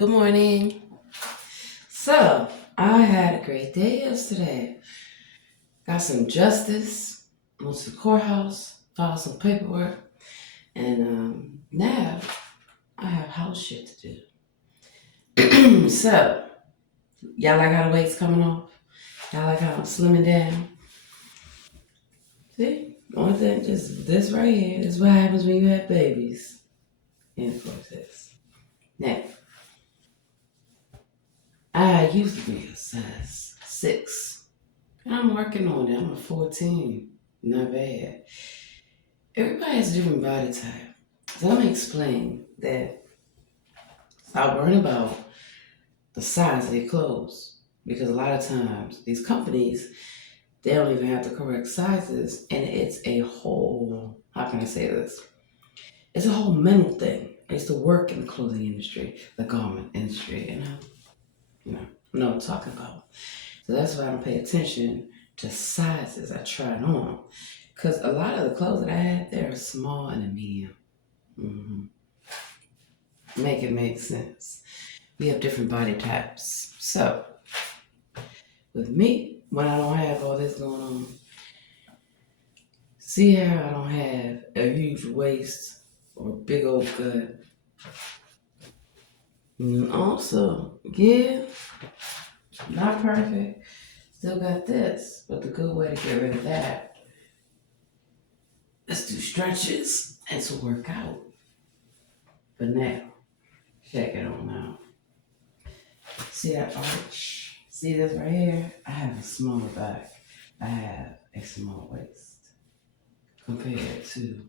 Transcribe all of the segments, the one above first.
Good morning. So, I had a great day yesterday. Got some justice, went to the courthouse, filed some paperwork, and now I have house shit to do. So, y'all like how the weight's coming off? Y'all like how I'm slimming down? See? Only thing, just this right here, this is what happens when you have babies. And of course this. Now, I used to be a size 6. I'm working on it. I'm a 14. Not bad. Everybody has a different body type. So let me explain that. Stop worrying about the size of your clothes. Because a lot of times, these companies, they don't even have the correct sizes. And it's a whole, how can I say this? It's a whole mental thing. I used to work in the clothing industry, the garment industry, and I know what I'm talking about. So that's why I don't pay attention to sizes I tried on. Because a lot of the clothes that I had, they're small and a medium. hmm Make it make sense. We have different body types. So, with me, when I don't have all this going on, see how I don't have a huge waist or big old gut. And also, yeah, not perfect. Still got this, but the good way to get rid of that is do stretches and to work out. But now, check it on out. See that arch? See this right here? I have a smaller back. I have a small waist compared to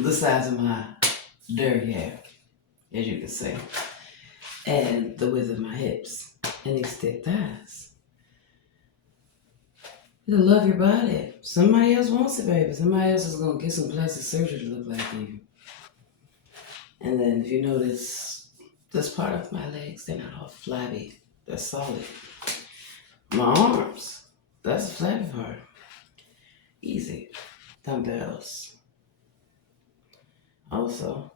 the size of my dirty hair, as you can see, and the width of my hips and these thick thighs. You love your body. Somebody else wants it, baby. Somebody else is gonna get some plastic surgery to look like you. And then if you notice, this part of my legs, they're not all flabby. They're solid. My arms, that's the flabby part. Easy. Dumbbells. Also,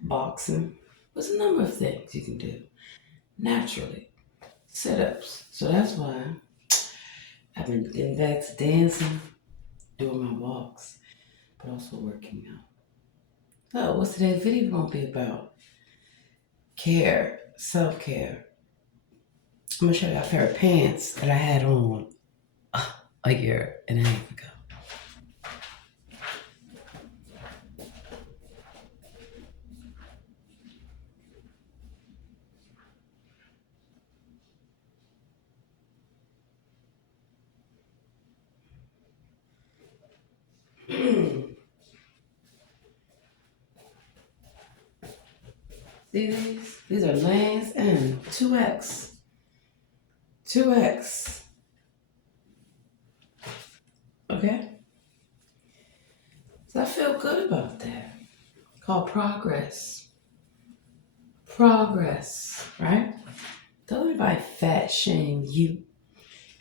boxing. There's a number of things you can do naturally. Sit-ups. So that's why I've been getting back to dancing, doing my walks, but also working out. So what's today's video gonna be about? Care, self-care. I'm gonna show you a pair of pants that I had on a year and a half ago. See these? These are Lands' End 2X. 2X. Okay? So I feel good about that. Called progress. Progress, right? Don't anybody fat shame you.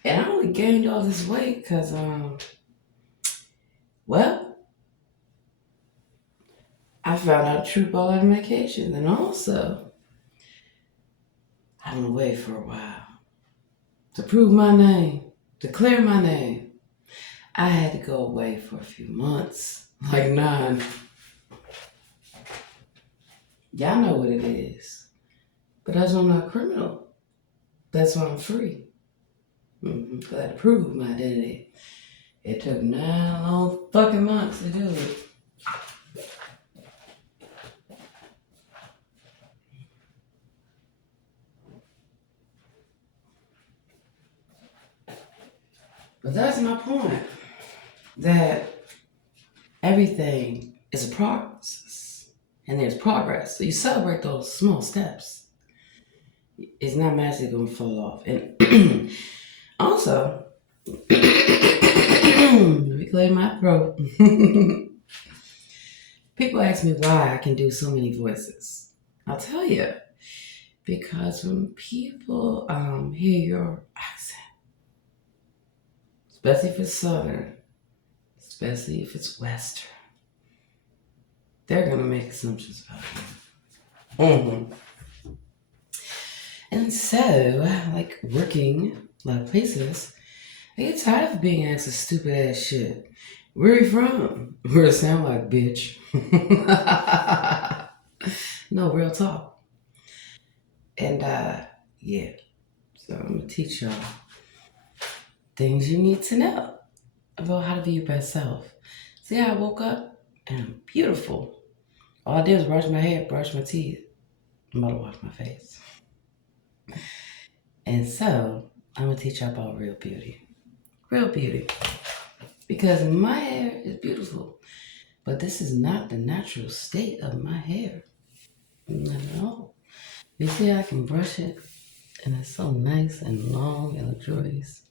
And I only gained all this weight because, well, I found out the truth about all the medications. And also, I've been away for a while. To prove my name, to clear my name, I had to go away for a few months. Like 9. Y'all know what it is. But that's why I'm not a criminal. That's why I'm free. Because I had to prove my identity. It took 9 long fucking months to do it. But that's my point. That everything is a process. And there's progress. So you celebrate those small steps. It's not magically going to fall off. And also, let me clear my throat. People ask me why I can do so many voices. I'll tell you. Because when people hear your accent, especially if it's Southern, especially if it's Western, they're going to make assumptions about you. Mm-hmm. And so, like working a lot of places, I get tired of being asked a stupid ass shit. Where you from? Where it sound like, bitch? No, real talk. And yeah, so I'm gonna teach y'all things you need to know about how to be your best self. See how I woke up and I'm beautiful. All I did was brush my hair, brush my teeth. I'm about to wash my face. And so I'm gonna teach y'all about real beauty. Real beauty. Because my hair is beautiful. But this is not the natural state of my hair. Not at all. You see, I can brush it and it's so nice and long and luxurious.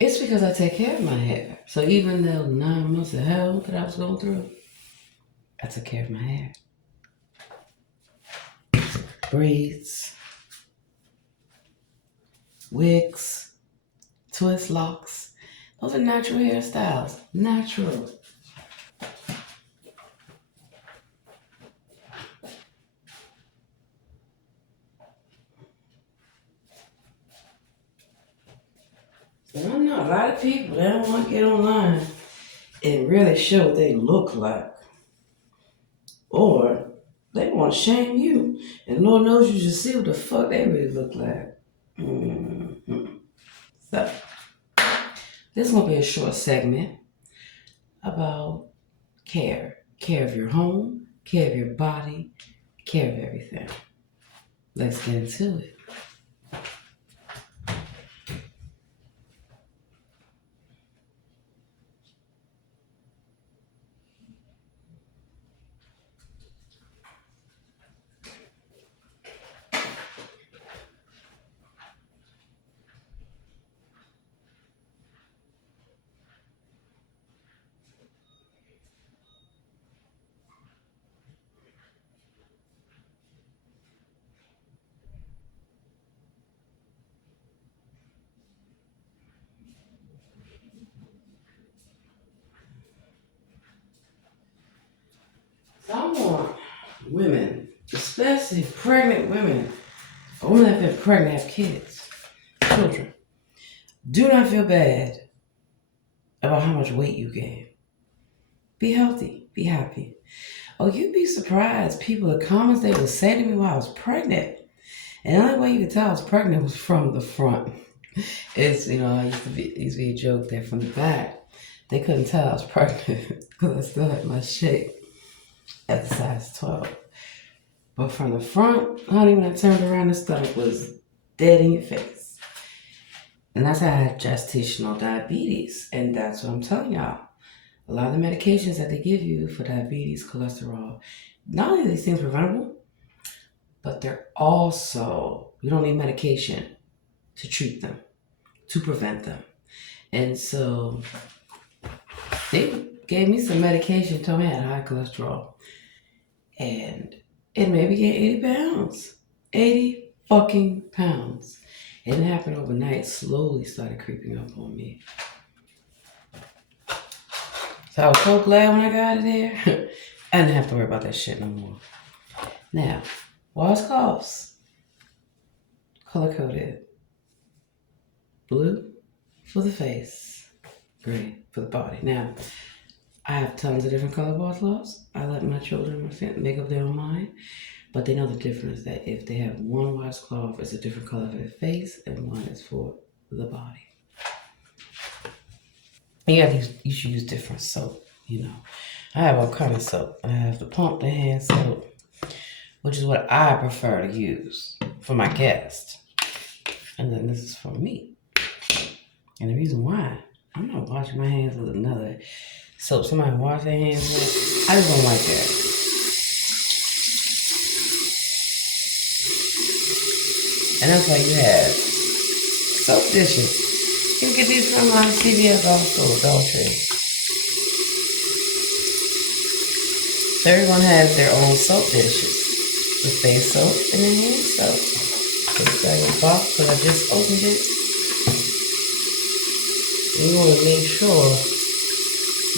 It's because I take care of my hair. So even though 9 months of hell that I was going through, I took care of my hair. Braids, wigs, twist locks. Those are natural hairstyles. Natural. And I know a lot of people, they don't want to get online and really show what they look like. Or they want to shame you. And Lord knows you should see what the fuck they really look like. Mm-hmm. So, this will be a short segment about care. Care of your home, care of your body, care of everything. Let's get into it. So I want women, especially pregnant women, or women that have been pregnant, have kids, children. Do not feel bad about how much weight you gain. Be healthy, be happy. Oh, you'd be surprised. People, the comments they would say to me while I was pregnant. And the only way you could tell I was pregnant was from the front. It's, I used to be a joke there from the back. They couldn't tell I was pregnant because I still had my shape at the size 12. But from the front, honey, when I turned around, the stomach was dead in your face. And that's how I had gestational diabetes. And that's what I'm telling y'all. A lot of the medications that they give you for diabetes, cholesterol, not only are these things preventable, but they're also, you don't need medication to treat them, to prevent them. And so they gave me some medication, told me I had high cholesterol. And it made me gain 80 pounds. 80 fucking pounds. It didn't happen overnight, slowly started creeping up on me. So I was so glad when I got out of there. I didn't have to worry about that shit no more. Now, washcloths, color coded. Blue for the face, green for the body. Now, I have tons of different color washcloths. I let my children make up their own mind, but they know the difference that if they have one washcloth, it's a different color for the face, and one is for the body. And you should use different soap, I have all kind of soap. I have the pump, the hand soap, which is what I prefer to use for my guests. And then this is for me. And the reason why, I'm not washing my hands with another soap somebody wash their hands with. I just don't like that. And that's why you have soap dishes. You can get these from CVS also, Dollar Tree. So everyone has their own soap dishes. The face soap and the hand soap. It's like a box because I just opened it. You want to make sure.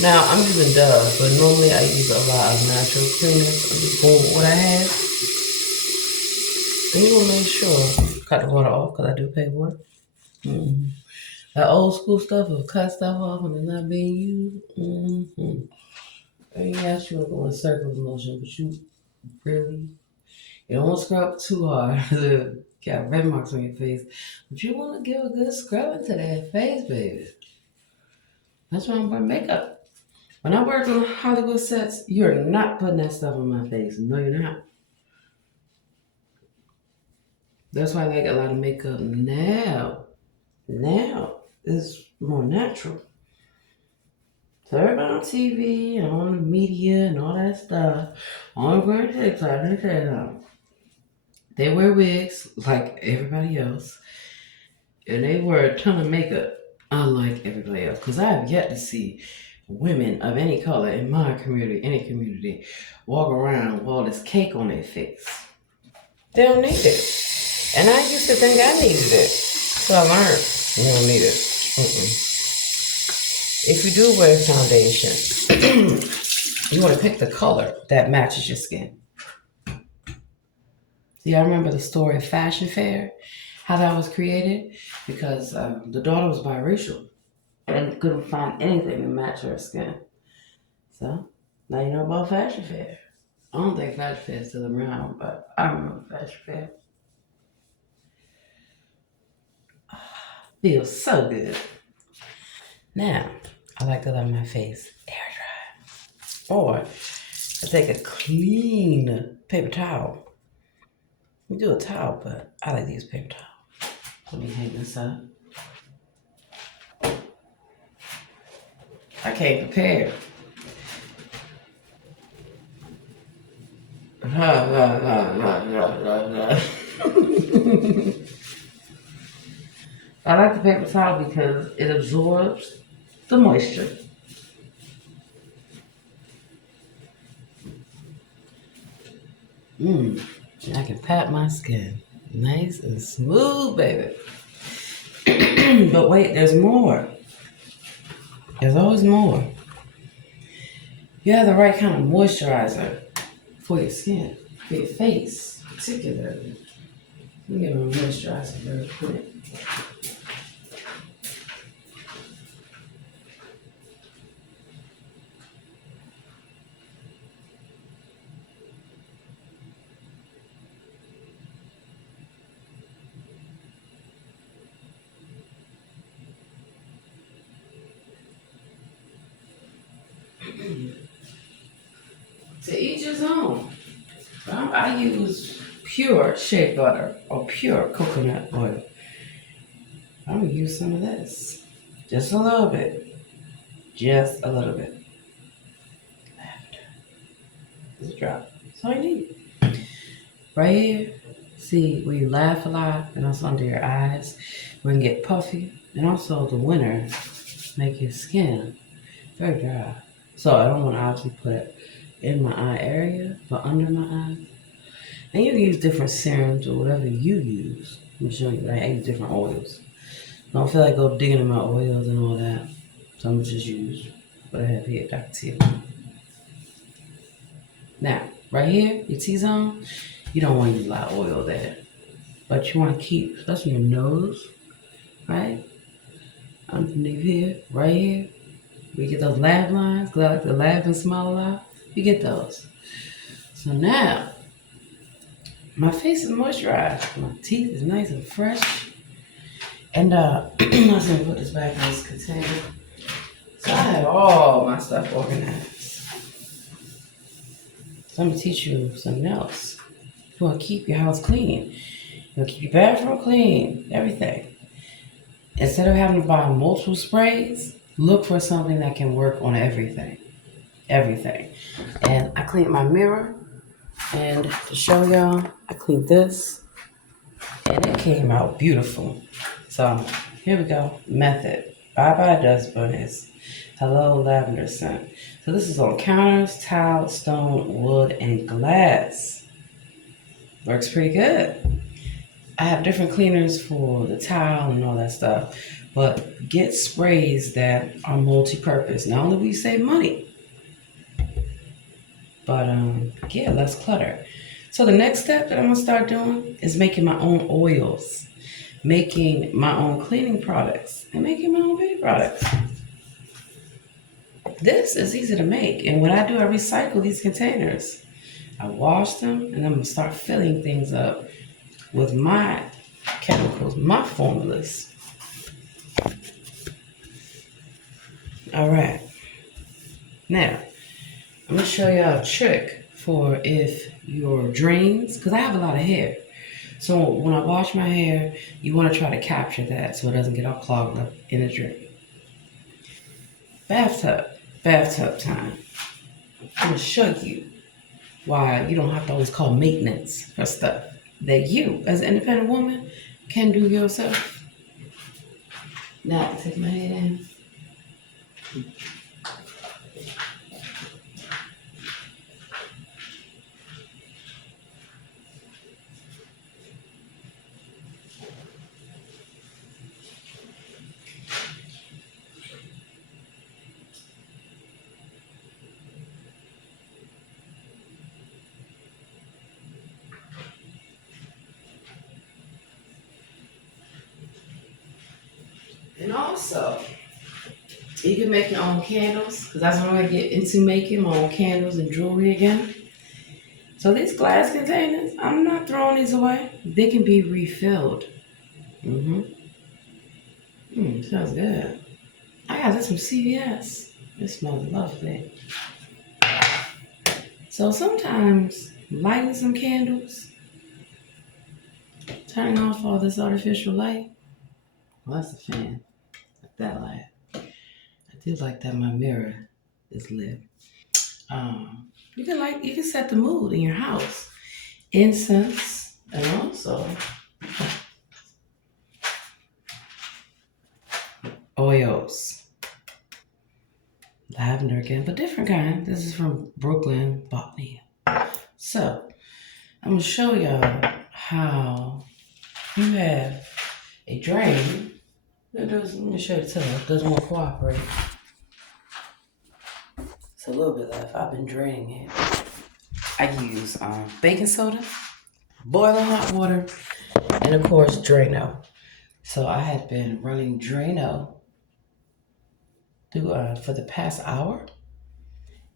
Now, I'm using Dove, but normally I use a lot of natural cleaners. I'm just going with what I have. make sure cut the water off because I do pay water. Mm-hmm. That old school stuff will cut stuff off when it's not being used. Mm-hmm. And yes, you want to go in circle motion, but you really, you don't want to scrub too hard. You got red marks on your face, but you want to give a good scrubbing to that face, baby. That's why I'm wearing makeup. When I work on Hollywood sets, you're not putting that stuff on my face. No, you're not. That's why I like a lot of makeup now. Now it's more natural. So everybody on TV and on the media and all that stuff, on wearing TikTok, let me tell you something. They wear wigs like everybody else, and they wear a ton of makeup unlike everybody else. Because I have yet to see women of any color in my community, any community, walk around with all this cake on their face. They don't need it. And I used to think I needed it. So I learned you don't need it. Mm-mm. If you do wear foundation, you want to pick the color that matches your skin. See, I remember the story of Fashion Fair, how that was created, because the daughter was biracial and couldn't find anything to match her skin. So now you know about Fashion Fair. I don't think Fashion Fair is still around, but I remember Fashion Fair. Feels so good. Now, I like to let my face air dry. Or I take a clean paper towel. We do a towel, but I like to use paper towel. Let me hang this up. I came prepared. I like the paper towel because it absorbs the moisture. I can pat my skin. Nice and smooth, baby. But wait, there's more. There's always more. You have the right kind of moisturizer for your skin, for your face, particularly. Let me get my moisturizer very quick. To each his own. I use pure shea butter or pure coconut oil. I'm gonna use some of this. Just a little bit. Just a little bit. Lavender. Just a drop. That's all you need. Right here, see where you laugh a lot and also under your eyes where you can get puffy. And also the winter make your skin very dry. So I don't want to obviously put it in my eye area, but under my eye. And you can use different serums or whatever you use. I'm showing you, right? I use different oils. I don't feel like go digging in my oils and all that. So I'm just use what I have here, Dr. T. Now, right here, your T-zone, you don't want to use a lot of oil there. But you want to keep, especially your nose, right? Underneath here, right here. We get those laugh lines, like the laugh and smile a lot. You get those. So now, my face is moisturized. My teeth is nice and fresh. And I'm just gonna put this back in this container. So I have all my stuff organized. So I'm gonna teach you something else. You wanna keep your house clean. You wanna keep your bathroom clean, everything. Instead of having to buy multiple sprays, look for something that can work on everything. Everything. And I cleaned my mirror. And to show y'all, I cleaned this. And it came out beautiful. So here we go. Method. Bye Bye Dust Bunnies. Hello Lavender Scent. So this is on counters, tile, stone, wood, and glass. Works pretty good. I have different cleaners for the tile and all that stuff. But get sprays that are multi-purpose. Not only will you save money, but yeah, less clutter. So the next step that I'm gonna start doing is making my own oils, making my own cleaning products, and making my own beauty products. This is easy to make, and what I do, I recycle these containers. I wash them, and I'm gonna start filling things up with my chemicals, my formulas. All right, now I'm gonna show y'all a trick for if your drains, because I have a lot of hair. So when I wash my hair, you want to try to capture that so it doesn't get all clogged up in the drain. Bathtub time. I'm gonna show you why you don't have to always call maintenance for stuff that you, as an independent woman, can do yourself. Now, take my head in. And also, you can make your own candles, because that's what I'm gonna get into, making my own candles and jewelry again. So these glass containers, I'm not throwing these away. They can be refilled. Mm-hmm. Smells good. I got this from CVS. It smells lovely. So sometimes lighting some candles, turning off all this artificial light. Well, that's a fan. Like that light. I do like that my mirror is lit. You can set the mood in your house. Incense and also oils. Lavender again, but different kind. This is from Brooklyn Botany. So I'm gonna show y'all how you have a drain. Let me show you the tub. It doesn't want to cooperate. It's a little bit left. I've been draining it. I use baking soda, boiling hot water, and of course Drano. So I had been running Drano through for the past hour,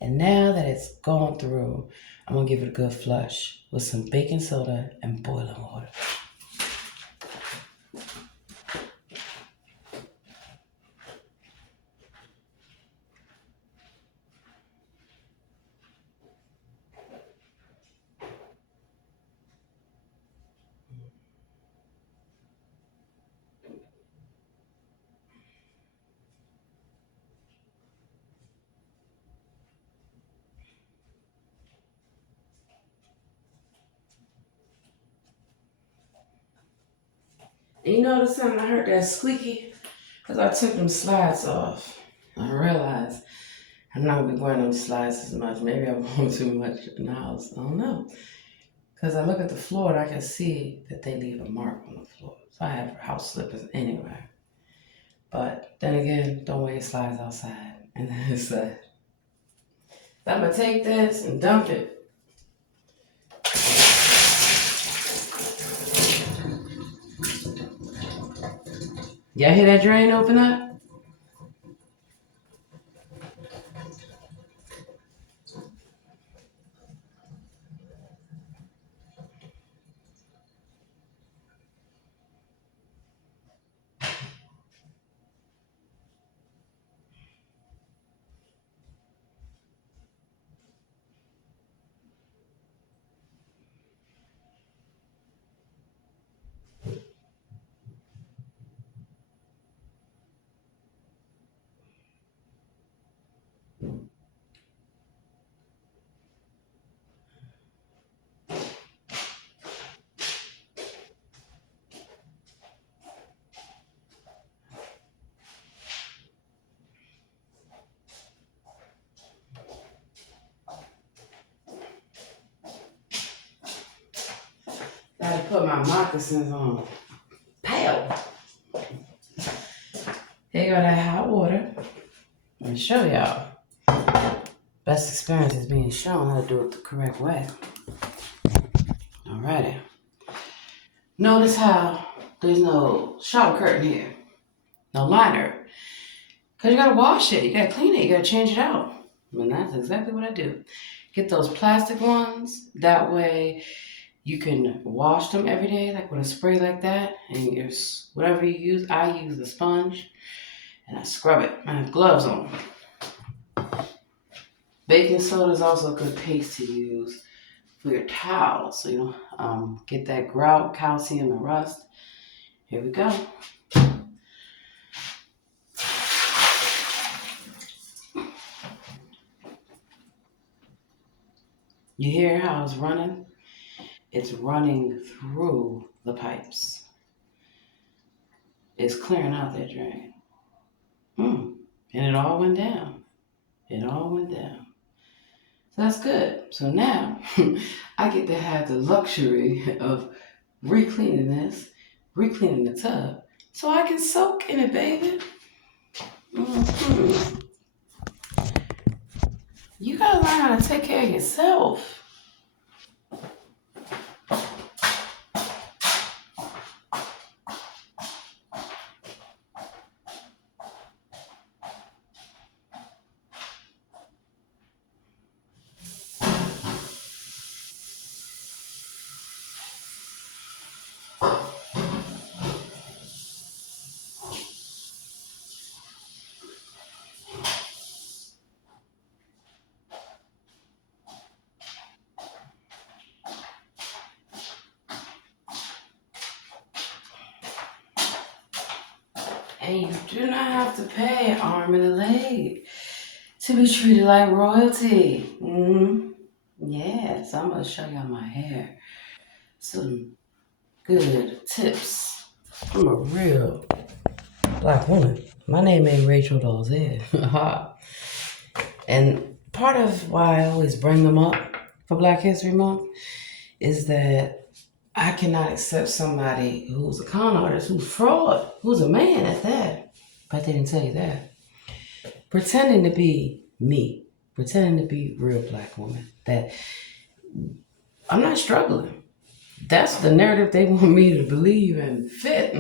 and now that it's gone through, I'm gonna give it a good flush with some baking soda and boiling water. And you notice something? I heard that squeaky because I took them slides off. I realized I'm not gonna be wearing them slides as much. Maybe I'm wearing too much in the house. I don't know. Because I look at the floor and I can see that they leave a mark on the floor. So I have house slippers anyway. But then again, don't wear your slides outside. And then it's I'm gonna take this and dump it. Y'all hear that drain open up? Gotta put my moccasins on. Pow! Here you go, that hot water. Let me show y'all. Best experience is being shown how to do it the correct way. Alrighty. Notice how there's no shower curtain here, no liner. Because you gotta wash it, you gotta clean it, you gotta change it out. And that's exactly what I do. Get those plastic ones. That way you can wash them every day, like with a spray like that. And whatever you use, I use a sponge and I scrub it. I have gloves on. Baking soda is also a good paste to use for your towels. So you don't get that grout, calcium, and rust. Here we go. You hear how it's running? It's running through the pipes. It's clearing out that drain. And it all went down. It all went down. So that's good. So now I get to have the luxury of re-cleaning this, re-cleaning the tub, so I can soak in it, baby. Mm-hmm. You gotta learn how to take care of yourself. And you do not have to pay an arm and a leg to be treated like royalty. Yeah, so I'm gonna show y'all my hair. Some good tips. I'm a real Black woman. My name ain't Rachel Dolezal. And part of why I always bring them up for Black History Month is that I cannot accept somebody who's a con artist, who's fraud, who's a man at that. But they didn't tell you that. Pretending to be me, pretending to be a real Black woman, that I'm not struggling. That's the narrative they want me to believe and fit.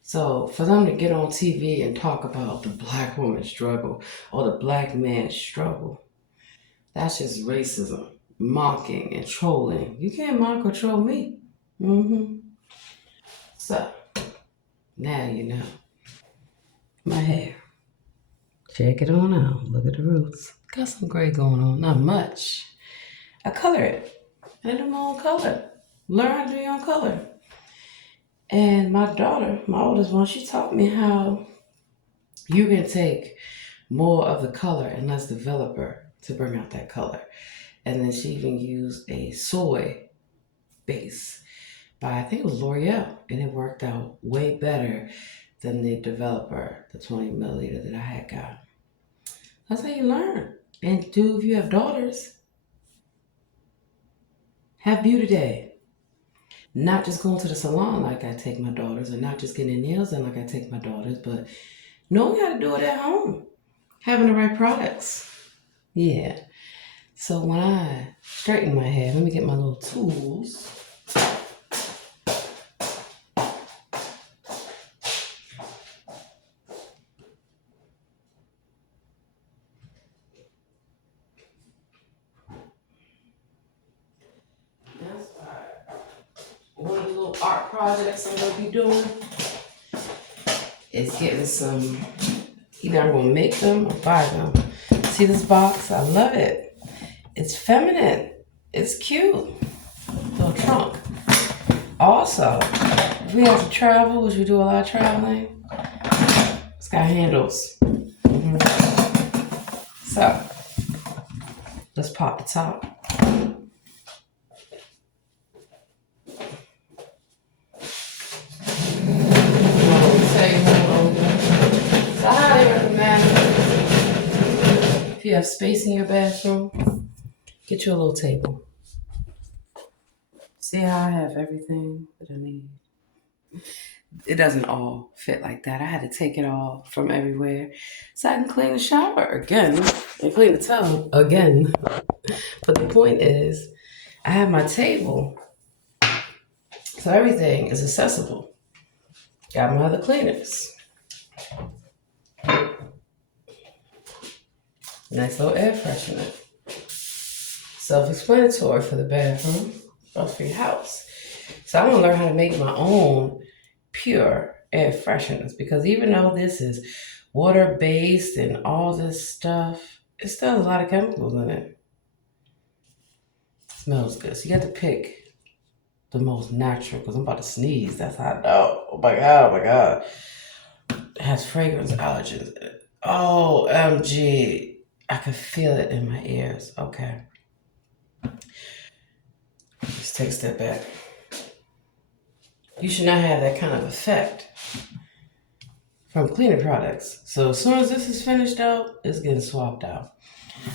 So for them to get on TV and talk about the Black woman struggle or the Black man struggle, that's just racism, mocking and trolling. You can't mock or troll me. So now you know. My hair. Check it on out. Look at the roots. Got some gray going on. Not much. I color it. I do my own color. Learn how to do your own color. And my daughter, my oldest one, she taught me how you can take more of the color and less developer to bring out that color. And then she even used a soy base by, I think it was L'Oreal, and it worked out way better than the developer, the 20 milliliter that I had got. That's how you learn. And if you have daughters, have beauty day. Not just going to the salon like I take my daughters, or not just getting nails done like I take my daughters, but knowing how to do it at home. Having the right products. Yeah. So when I straighten my hair, let me get my little tools. That's one of the little art projects I'm gonna be doing is getting some, either I'm gonna make them or buy them. See this box? I love it. It's feminine. It's cute. Little trunk. Also, if we have to travel, which we do a lot of traveling, it's got handles. So, let's pop the top. So I highly recommend, if you have space in your bathroom, get you a little table. See how I have everything that I need? It doesn't all fit like that. I had to take it all from everywhere so I can clean the shower again and clean the tub again. But the point is, I have my table So everything is accessible. Got my other cleaners. Nice little air freshener. Self-explanatory for the bathroom or for your house. So I'm gonna learn how to make my own pure air fresheners, because even though this is water-based and all this stuff, it still has a lot of chemicals in it. Smells good. So you got to pick the most natural, because I'm about to sneeze. That's how I know. Oh my God, oh my God. It has fragrance allergens in it. OMG. I can feel it in my ears. Okay. Let's take a step back. You should not have that kind of effect from cleaning products. So as soon as this is finished out, it's getting swapped out.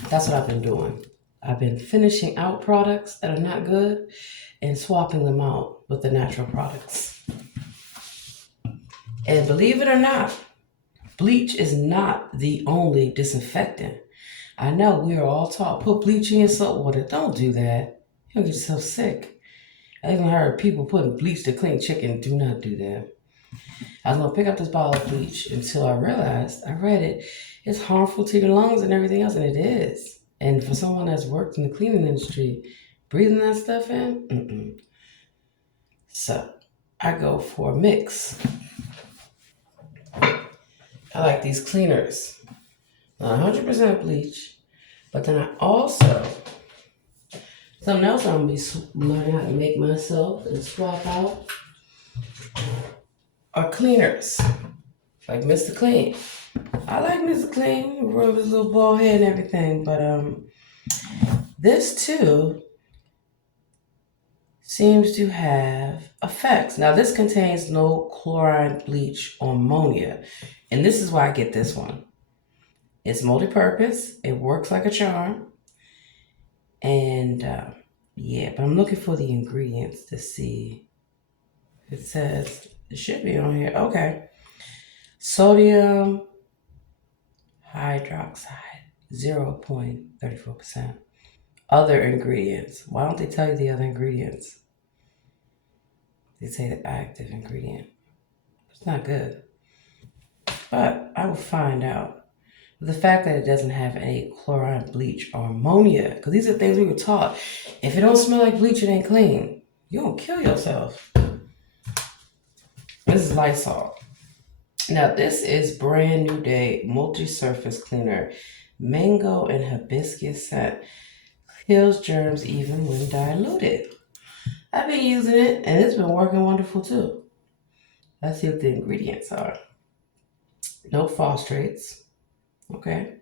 That's what I've been doing. I've been finishing out products that are not good and swapping them out with the natural products. And believe it or not, bleach is not the only disinfectant. I know we are all taught, put bleach in your soap water. Don't do that. You'll get yourself sick. I even heard people putting bleach to clean chicken. Do not do that. I was going to pick up this bottle of bleach until I realized, I read it, it's harmful to your lungs and everything else, and it is. And for someone that's worked in the cleaning industry, breathing that stuff in, So I go for a mix. I like these cleaners. Not 100% bleach, but then I also, something else I'm going to be learning how to make myself and swap out are cleaners, like Mr. Clean. I like Mr. Clean, rub his little bald head and everything, but this too seems to have effects. Now this contains no chlorine, bleach, or ammonia, and this is why I get this one. It's multi-purpose, it works like a charm, and yeah, but I'm looking for the ingredients to see. It says, it should be on here, okay. Sodium hydroxide, 0.34%. Other ingredients. Why don't they tell you the other ingredients? They say the active ingredient. It's not good. But I will find out. The fact that it doesn't have any chlorine, bleach, or ammonia, because these are things we were taught. If it don't smell like bleach, it ain't clean. You're going to kill yourself. This is Lysol. Now, this is Brand New Day Multi-Surface Cleaner. Mango and hibiscus scent. Kills germs even when diluted. I've been using it, and it's been working wonderful too. Let's see what the ingredients are. No phosphates. Okay.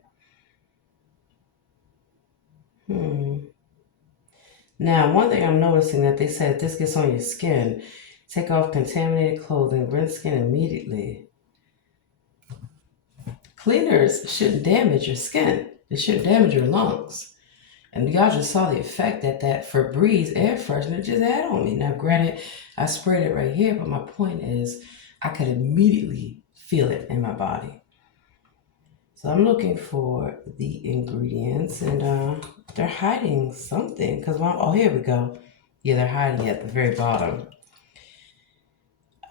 Now, one thing I'm noticing that they said this gets on your skin. Take off contaminated clothing, rinse skin immediately. Cleaners shouldn't damage your skin. They shouldn't damage your lungs. And y'all just saw the effect that Febreze air freshener just had on me. Now, granted, I sprayed it right here, but my point is I could immediately feel it in my body. So I'm looking for the ingredients, and they're hiding something. Oh, here we go. Yeah, they're hiding at the very bottom.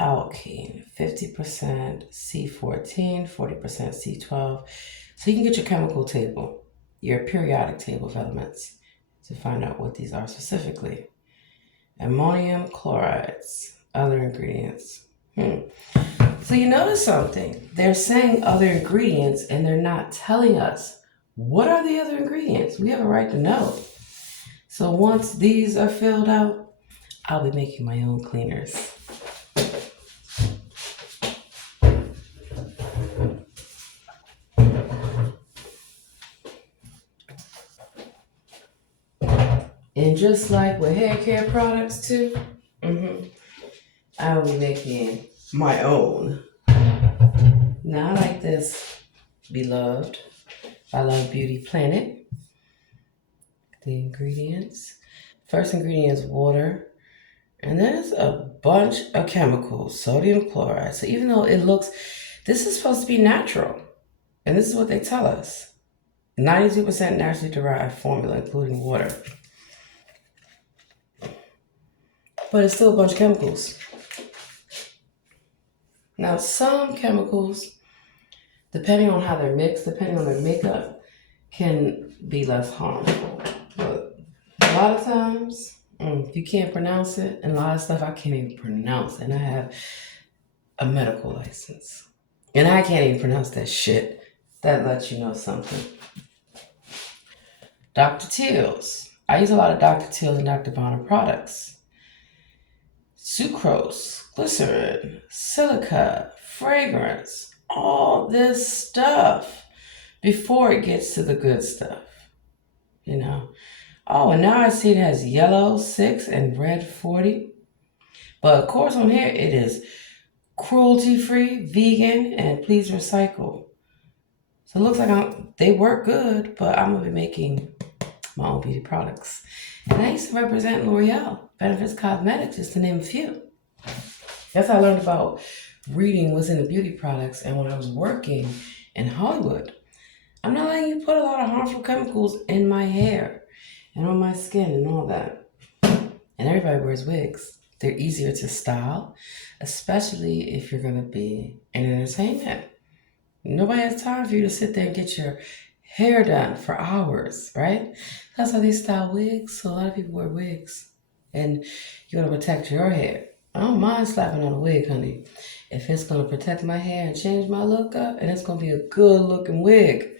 Alkene, 50% C14, 40% C12. So you can get your chemical table, your periodic table of elements, to find out what these are specifically. Ammonium chlorides, other ingredients. So you notice something. They're saying other ingredients, and they're not telling us what are the other ingredients. We have a right to know. So once these are filled out, I'll be making my own cleaners. And just like with hair care products too, I will be making my own. Now I like this Beloved by Love Beauty Planet. The ingredients. First ingredient is water. And then it's a bunch of chemicals, sodium chloride. So even though it looks, this is supposed to be natural. And this is what they tell us. 92% naturally derived formula, including water. but it's still a bunch of chemicals. Now, some chemicals, depending on how they're mixed, depending on their makeup, can be less harmful. But a lot of times, if you can't pronounce it, and a lot of stuff I can't even pronounce, and I have a medical license, and I can't even pronounce that shit, that lets you know something. Dr. Teal's. I use a lot of Dr. Teal's and Dr. Bonner products. Sucrose, glycerin, silica, fragrance, all this stuff before it gets to the good stuff, you know. Oh, and now I see it has yellow 6 and red 40. But of course on here it is cruelty-free, vegan, and please recycle. So it looks like they work good, but I'm going to be making my own beauty products. And I used to represent L'Oreal, Benefits Cosmetics, just to name a few. That's how I learned about reading what's in the beauty products. And when I was working in Hollywood, I'm not letting you put a lot of harmful chemicals in my hair and on my skin and all that. And everybody wears wigs. They're easier to style, especially if you're going to be in entertainment. Nobody has time for you to sit there and get your hair done for hours, right? That's how they style wigs. So a lot of people wear wigs. And you want to protect your hair. I don't mind slapping on a wig, honey. If it's going to protect my hair and change my look up, and it's going to be a good looking wig.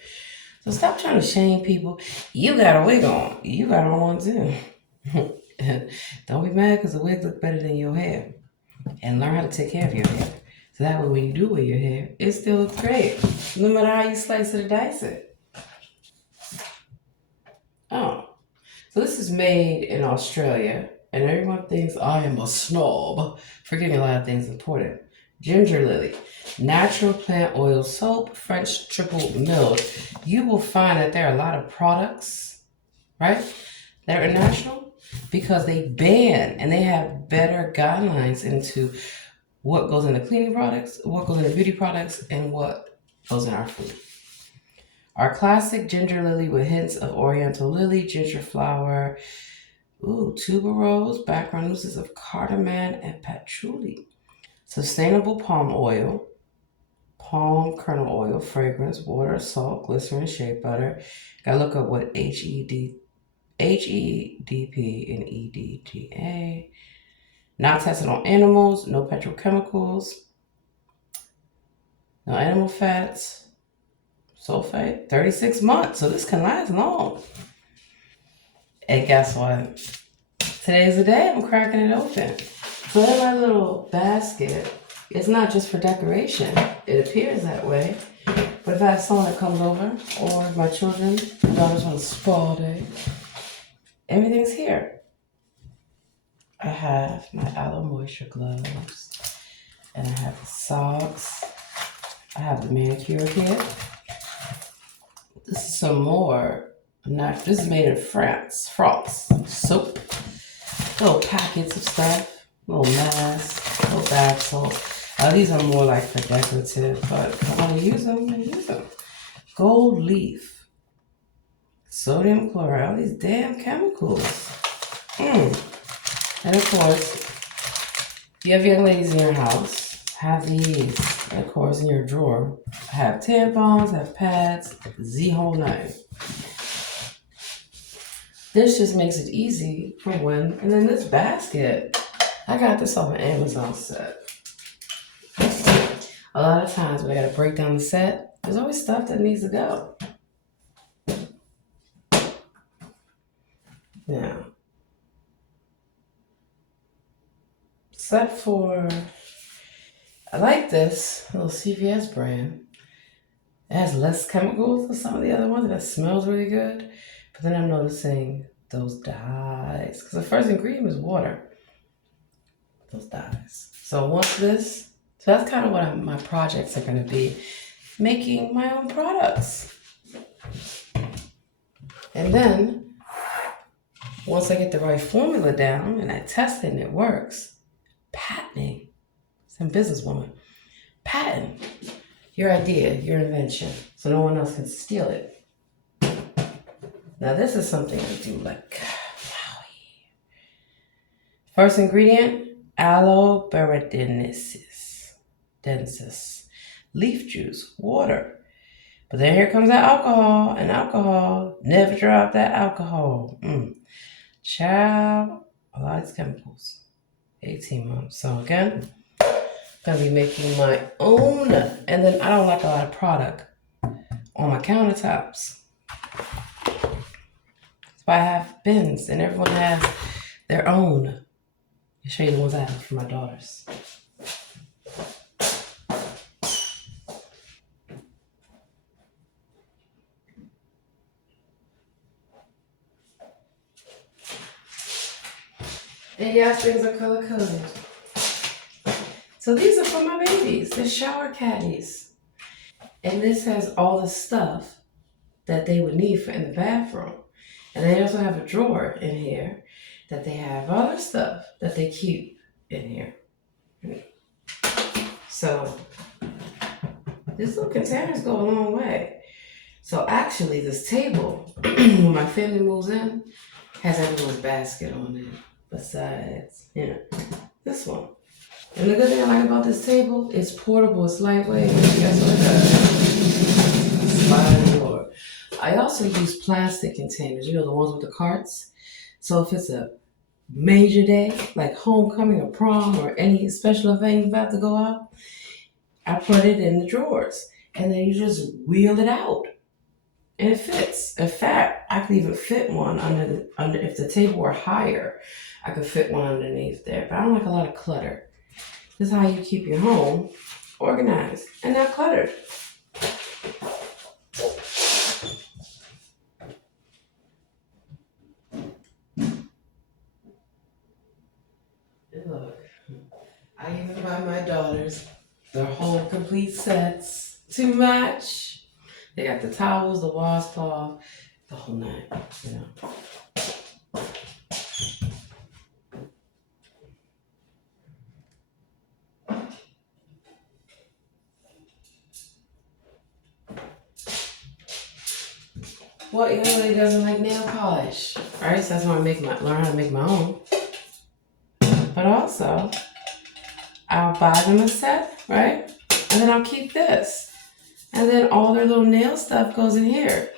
So stop trying to shame people. You got a wig on. You got on one too. Don't be mad because the wig looks better than your hair. And learn how to take care of your hair. So that way when you do wear your hair, it still looks great. No matter how you slice it or dice it. Oh. So this is made in Australia. And everyone thinks I am a snob for getting a lot of things imported. Ginger Lily. Natural plant oil soap, French triple milled. You will find that there are a lot of products, right, that are international because they ban and they have better guidelines into what goes into cleaning products, what goes into beauty products, and what goes in our food. Our classic ginger lily with hints of oriental lily, ginger flower, tuberose, background uses of cardamom and patchouli. Sustainable palm oil, palm kernel oil, fragrance, water, salt, glycerin, shea butter. Gotta look up what HEDP and EDTA. Not tested on animals, no petrochemicals, no animal fats, sulfate, 36 months. So this can last long. And guess what? Today's the day I'm cracking it open. So in my little basket, it's not just for decoration. It appears that way. But if I have someone that comes over, or if my children, my daughter's on a spa day, everything's here. I have my Aloe Moisture gloves, and I have the socks. I have the manicure kit. This is some more. This is made in France. Soap. Little packets of stuff. Little masks. Little bath salt. These are more like for decorative, but if I want to use them, I use them. Gold leaf. Sodium chloride. All these damn chemicals. And of course, if you have young ladies in your house, have these. And of course, in your drawer, have tampons, have pads, the whole nine. This just makes it easy for when, and then this basket, I got this off an Amazon set. A lot of times when I gotta break down the set, there's always stuff that needs to go. Now, except for, I like this little CVS brand. It has less chemicals than some of the other ones, and it smells really good. But then I'm noticing those dyes, because the first ingredient is water. Those dyes. So once this, so that's kind of what my projects are going to be, making my own products. And then, once I get the right formula down and I test it and it works, patenting. Some businesswoman. Patent your idea, your invention, so no one else can steal it. Now this is something I do like First ingredient, aloe berardiensis densis, leaf juice, water. But then here comes that alcohol, and alcohol, never drop that alcohol. Child, a lot of these chemicals. 18 months. So again, I'm gonna be making my own, and then I don't like a lot of product on my countertops. That's why I have bins, and everyone has their own. I'll show you the ones I have for my daughters. And yes, things are color coded. So these are for my babies. They're shower caddies. And this has all the stuff that they would need for in the bathroom. And they also have a drawer in here that they have other stuff that they keep in here. So these little containers go a long way. So actually this table, when my family moves in, has everyone's basket on it. Besides, this one. And the good thing I like about this table, it's portable, it's lightweight. Guess what it does? Sliding door. I also use plastic containers, the ones with the carts. So if it's a major day, like homecoming or prom or any special event you're about to go out, I put it in the drawers. And then you just wheel it out. And it fits. In fact, I could even fit one under if the table were higher, I could fit one underneath there. But I don't like a lot of clutter. This is how you keep your home organized and not cluttered. And look, I even buy my daughters their whole complete sets to match. They got the towels, the washcloth, the whole nine, What young lady doesn't like nail polish, right? So that's why I learn how to make my own. But also, I'll buy them a set, right? And then I'll keep this. And then all their little nail stuff goes in here.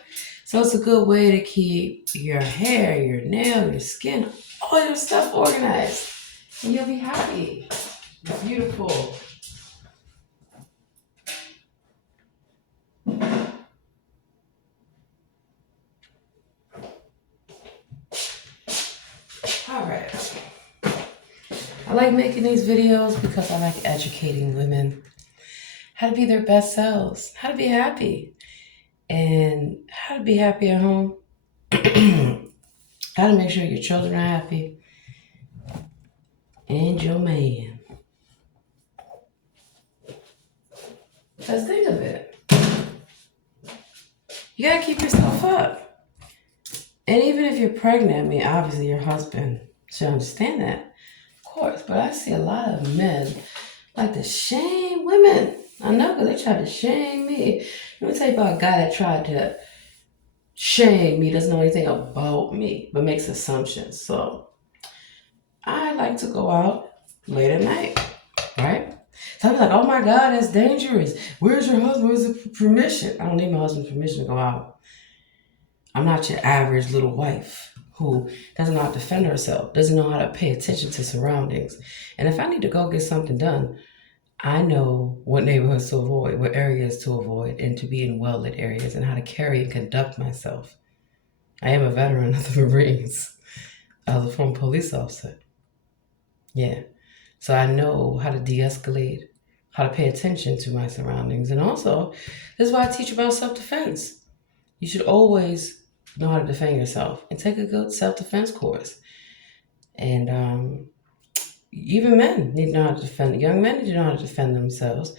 So it's a good way to keep your hair, your nail, your skin, all your stuff organized. And you'll be happy. Beautiful. All right. I like making these videos because I like educating women how to be their best selves, how to be happy, and how to be happy at home, how to make sure your children are happy, and your man. Because think of it. You gotta keep yourself up. And even if you're pregnant, obviously your husband should understand that, of course. But I see a lot of men like to shame women. I know, because they tried to shame me. Let me tell you about a guy that tried to shame me, doesn't know anything about me, but makes assumptions. So I like to go out late at night, right? So I'm like, oh my God, that's dangerous. Where's your husband? Where's the permission? I don't need my husband's permission to go out. I'm not your average little wife who doesn't know how to defend herself, doesn't know how to pay attention to surroundings. And if I need to go get something done, I know what neighborhoods to avoid, what areas to avoid, and to be in well-lit areas, and how to carry and conduct myself. I am a veteran of the Marines. I was a former police officer. Yeah. So I know how to de-escalate, how to pay attention to my surroundings. And also, this is why I teach about self-defense. You should always know how to defend yourself and take a good self-defense course. And even men need to know how to defend. Young men need to know how to defend themselves.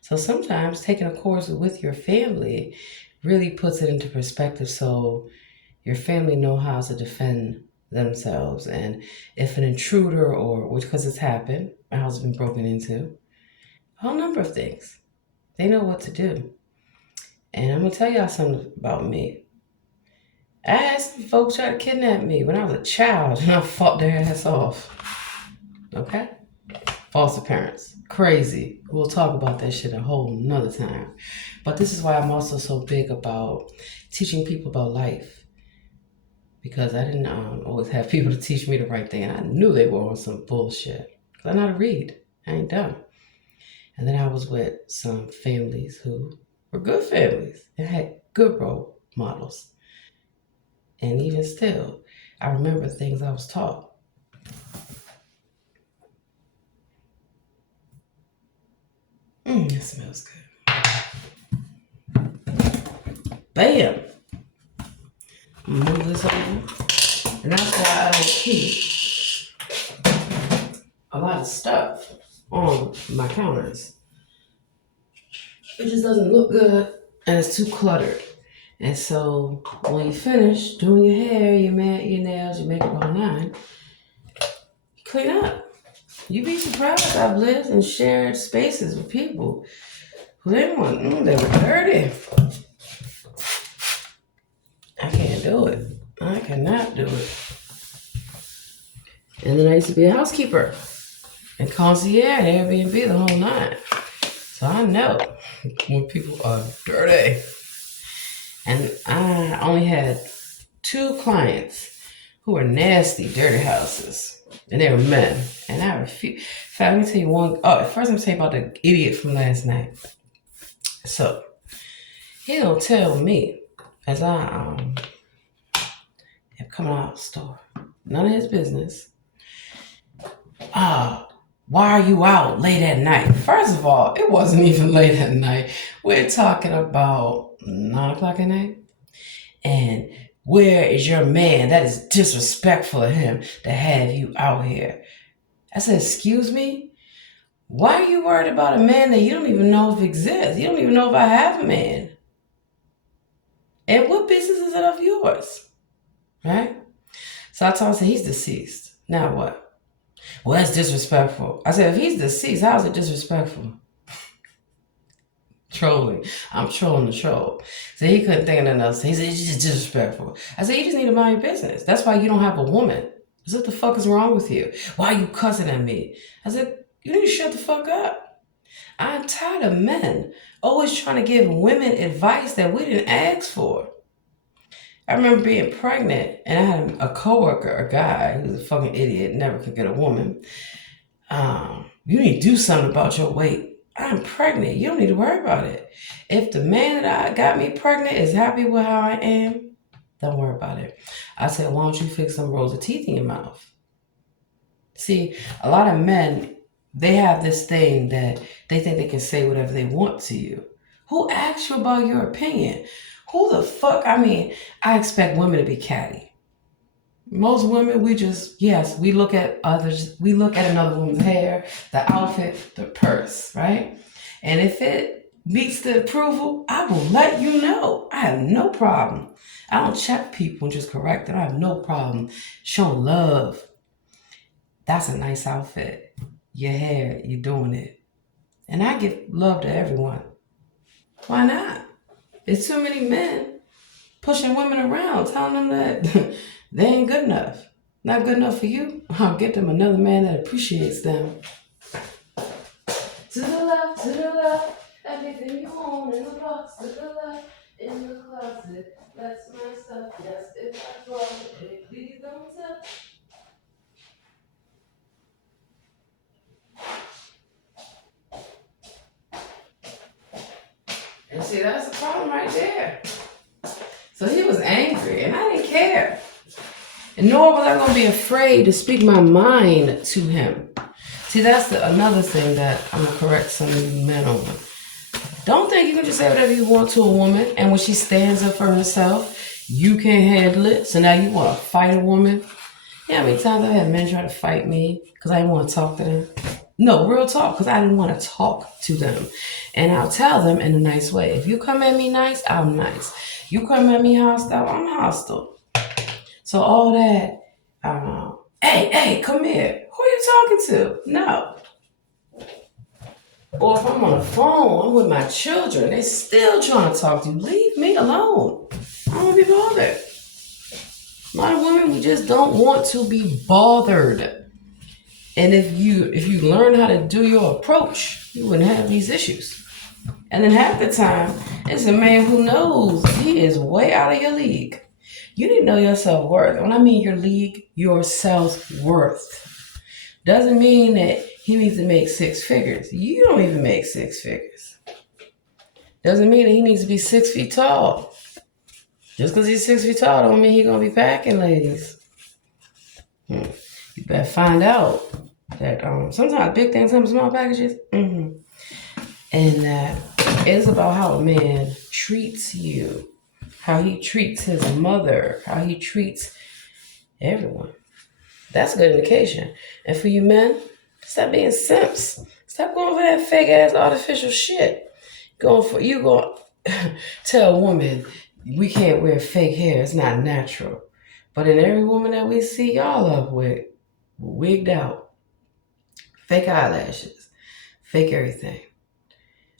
So sometimes taking a course with your family really puts it into perspective, so your family know how to defend themselves. And if an intruder, or because it's happened, my house has been broken into, a whole number of things, they know what to do. And I'm gonna tell y'all something about me. I had some folks try to kidnap me when I was a child, and I fought their ass off. Okay? Foster parents. Crazy. We'll talk about that shit a whole nother time. But this is why I'm also so big about teaching people about life. Because I didn't always have people to teach me the right thing. And I knew they were on some bullshit. Because I know how to read. I ain't dumb. And then I was with some families who were good families and had good role models. And even still, I remember things I was taught. It smells good. Bam! Move this over. And that's why I don't keep a lot of stuff on my counters. It just doesn't look good and it's too cluttered. And so when you finish doing your hair, your nails, your makeup, all nine, you clean up. You'd be surprised. I've lived and shared spaces with people who they were dirty. I can't do it. I cannot do it. And then I used to be a housekeeper and concierge, Airbnb, the whole nine. So I know when people are dirty. And I only had 2 clients who were nasty, dirty houses. And they were men. And I refuse. In fact, let me tell you one. Oh, first let me tell you about the idiot from last night. So, he don't tell me as I am coming out of the store. None of his business. Why are you out late at night? First of all, it wasn't even late at night. We're talking about 9 o'clock at night. And where is your man? That is disrespectful of him to have you out here. I said, excuse me? Why are you worried about a man that you don't even know if exists? You don't even know if I have a man. And what business is it of yours? Right? So I told him, he's deceased. Now what? Well, that's disrespectful. I said, if he's deceased, how is it disrespectful? Trolling. I'm trolling the troll. So he couldn't think of nothing else. He said, it's just disrespectful. I said, you just need to mind your business. That's why you don't have a woman. I said, what the fuck is wrong with you? Why are you cussing at me? I said, you need to shut the fuck up. I'm tired of men always trying to give women advice that we didn't ask for. I remember being pregnant and I had a coworker, a guy who's a fucking idiot, never could get a woman. You need to do something about your weight. I'm pregnant. You don't need to worry about it. If the man that got me pregnant is happy with how I am, don't worry about it. I said, why don't you fix some rows of teeth in your mouth? See, a lot of men, they have this thing that they think they can say whatever they want to you. Who asked you about your opinion? Who the fuck? I mean, I expect women to be catty. Most women, we look at others. We look at another woman's hair, the outfit, the purse, right? And if it meets the approval, I will let you know. I have no problem. I don't check people and just correct them. I have no problem showing love. That's a nice outfit. Your hair, you're doing it. And I give love to everyone. Why not? There's too many men pushing women around, telling them that they ain't good enough. Not good enough for you. I'll get them another man that appreciates them. To the left, everything you own in the box. To the left, in the closet, that's my stuff. Yes, if I fall, please don't touch. And see, that's the problem right there. So he was angry, and I didn't care. And nor was I going to be afraid to speak my mind to him. See, that's another thing that I'm going to correct some men on. Don't think you can just say whatever you want to a woman, and when she stands up for herself, you can't handle it. So now you want to fight a woman? Yeah, how many times I had men try to fight me because I didn't want to talk to them? No, real talk, because I didn't want to talk to them. And I'll tell them in a nice way. If you come at me nice, I'm nice. You come at me hostile, I'm hostile. So all that, hey, come here. Who are you talking to? No. Or if I'm on the phone, I'm with my children, they still trying to talk to you. Leave me alone. I don't want to be bothered. A lot of women, we just don't want to be bothered. And if you learn how to do your approach, you wouldn't have these issues. And then half the time, it's a man who knows he is way out of your league. You didn't know your self worth. When I mean your league, your self worth. Doesn't mean that he needs to make six figures. You don't even make six figures. Doesn't mean that he needs to be 6 feet tall. Just because he's 6 feet tall don't mean he's going to be packing, ladies. You better find out that sometimes big things come in small packages. And that it's about how a man treats you, how he treats his mother, how he treats everyone. That's a good indication. And for you men, stop being simps. Stop going for that fake ass artificial shit. You going tell a woman we can't wear fake hair. It's not natural. But in every woman that we see y'all up with, wigged out, fake eyelashes, fake everything.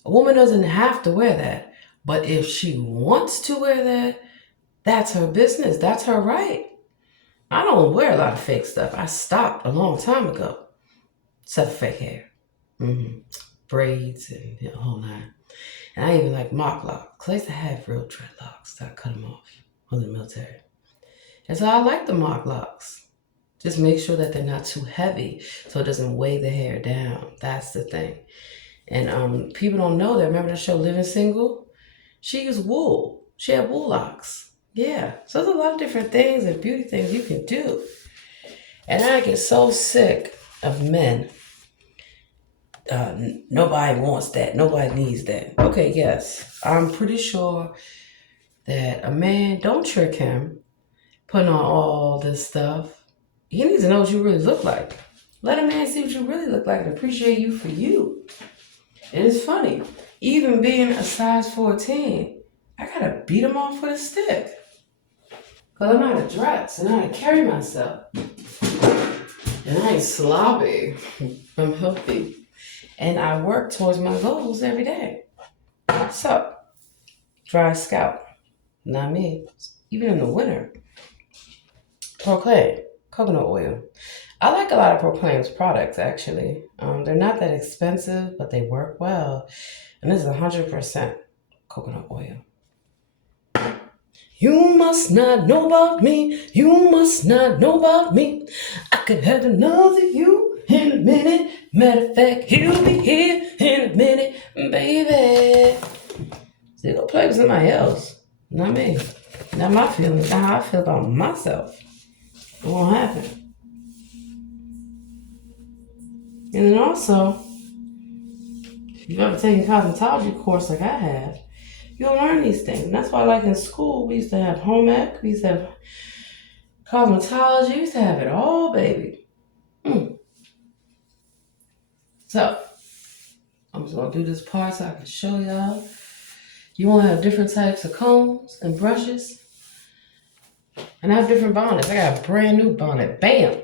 A woman doesn't have to wear that. But if she wants to wear that, that's her business. That's her right. I don't wear a lot of fake stuff. I stopped a long time ago. Except for fake hair. Braids and the whole nine. And I even like mock locks. Because I used to have real dreadlocks. So I cut them off when I was in the military. And so I like the mock locks. Just make sure that they're not too heavy so it doesn't weigh the hair down. That's the thing. And people don't know that. Remember the show Living Single? She used wool. She had wool locks. Yeah. So there's a lot of different things and beauty things you can do. And I get so sick of men. Nobody wants that. Nobody needs that. Okay, yes. I'm pretty sure that a man, don't trick him putting on all this stuff. He needs to know what you really look like. Let a man see what you really look like and appreciate you for you. And it's funny. Even being a size 14, I gotta beat him off with a stick. Because I know how to dress and I know how to carry myself. And I ain't sloppy. I'm healthy. And I work towards my goals every day. So, dry scalp. Not me. Even in the winter. Proclaim. Coconut oil. I like a lot of Proclaim's products, actually. They're not that expensive, but they work well. And this is 100% coconut oil. You must not know about me. You must not know about me. I could have another you in a minute. Matter of fact, he'll be here in a minute, baby. See, go play with somebody else. Not me. Not my feelings. Not how I feel about myself. It won't happen. And then also, if you've ever taken a cosmetology course like I have, you'll learn these things. And that's why, like in school, we used to have home ec, we used to have cosmetology, we used to have it all, baby. So, I'm just going to do this part so I can show y'all. You want to have different types of combs and brushes. And I have different bonnets. I got a brand new bonnet. Bam!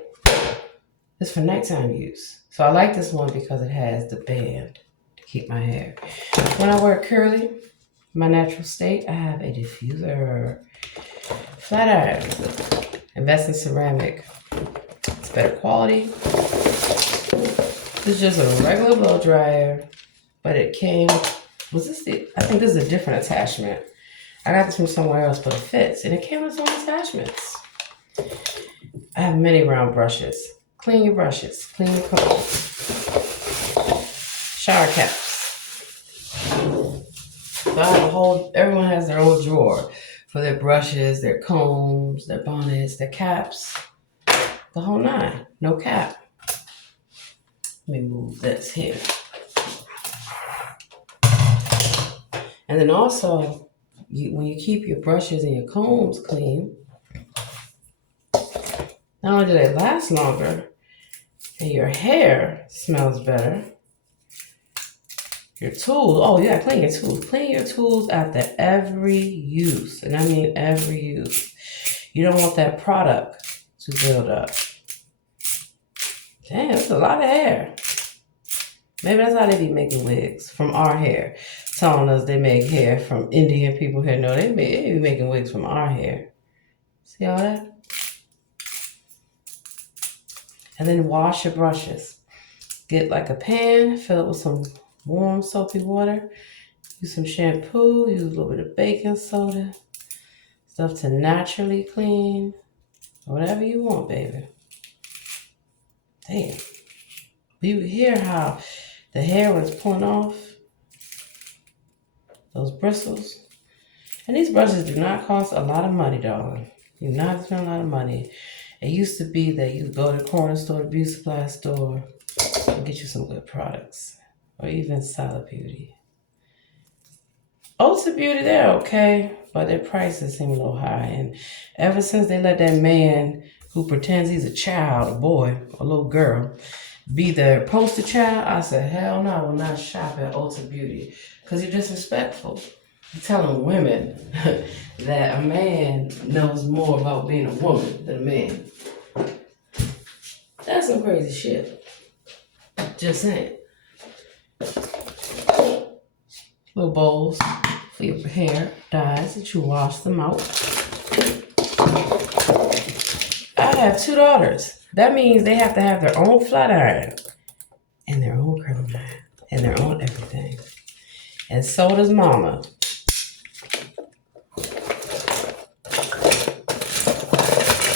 It's for nighttime use. So I like this one because it has the band to keep my hair. When I wear curly, my natural state, I have a diffuser. Flat iron. Invest in ceramic. It's better quality. This is just a regular blow dryer, but it came, I think this is a different attachment. I got this from somewhere else, but it fits, and it came with some attachments. I have many round brushes. Clean your brushes, clean your combs. Shower caps. So I have everyone has their own drawer for their brushes, their combs, their bonnets, their caps, the whole nine. No cap. Let me move this here. And then also, when you keep your brushes and your combs clean, not only do they last longer, and your hair smells better. Your tools, oh yeah, clean your tools. Clean your tools after every use. And I mean every use. You don't want that product to build up. Damn, that's a lot of hair. Maybe that's how they be making wigs from our hair. Telling us they make hair from Indian people here. No, they be making wigs from our hair. See all that? And then wash your brushes. Get like a pan, fill it with some warm soapy water. Use some shampoo, use a little bit of baking soda. Stuff to naturally clean. Whatever you want, baby. Damn. You hear how the hair was pulling off? Those bristles. And these brushes do not cost a lot of money, darling. You do not spend a lot of money. It used to be that you go to the corner store, the beauty supply store, and get you some good products. Or even Solid Beauty. Ulta Beauty, they're okay, but their prices seem a little high. And ever since they let that man who pretends he's a child, a boy, a little girl, be their poster child, I said, hell no, I will not shop at Ulta Beauty. Because you're disrespectful. You're telling women that a man knows more about being a woman than a man. That's some crazy shit. Just saying. Little bowls for your hair dyes that you wash them out. I have 2 daughters. That means they have to have their own flat iron and their own curling iron and their own everything. And so does mama.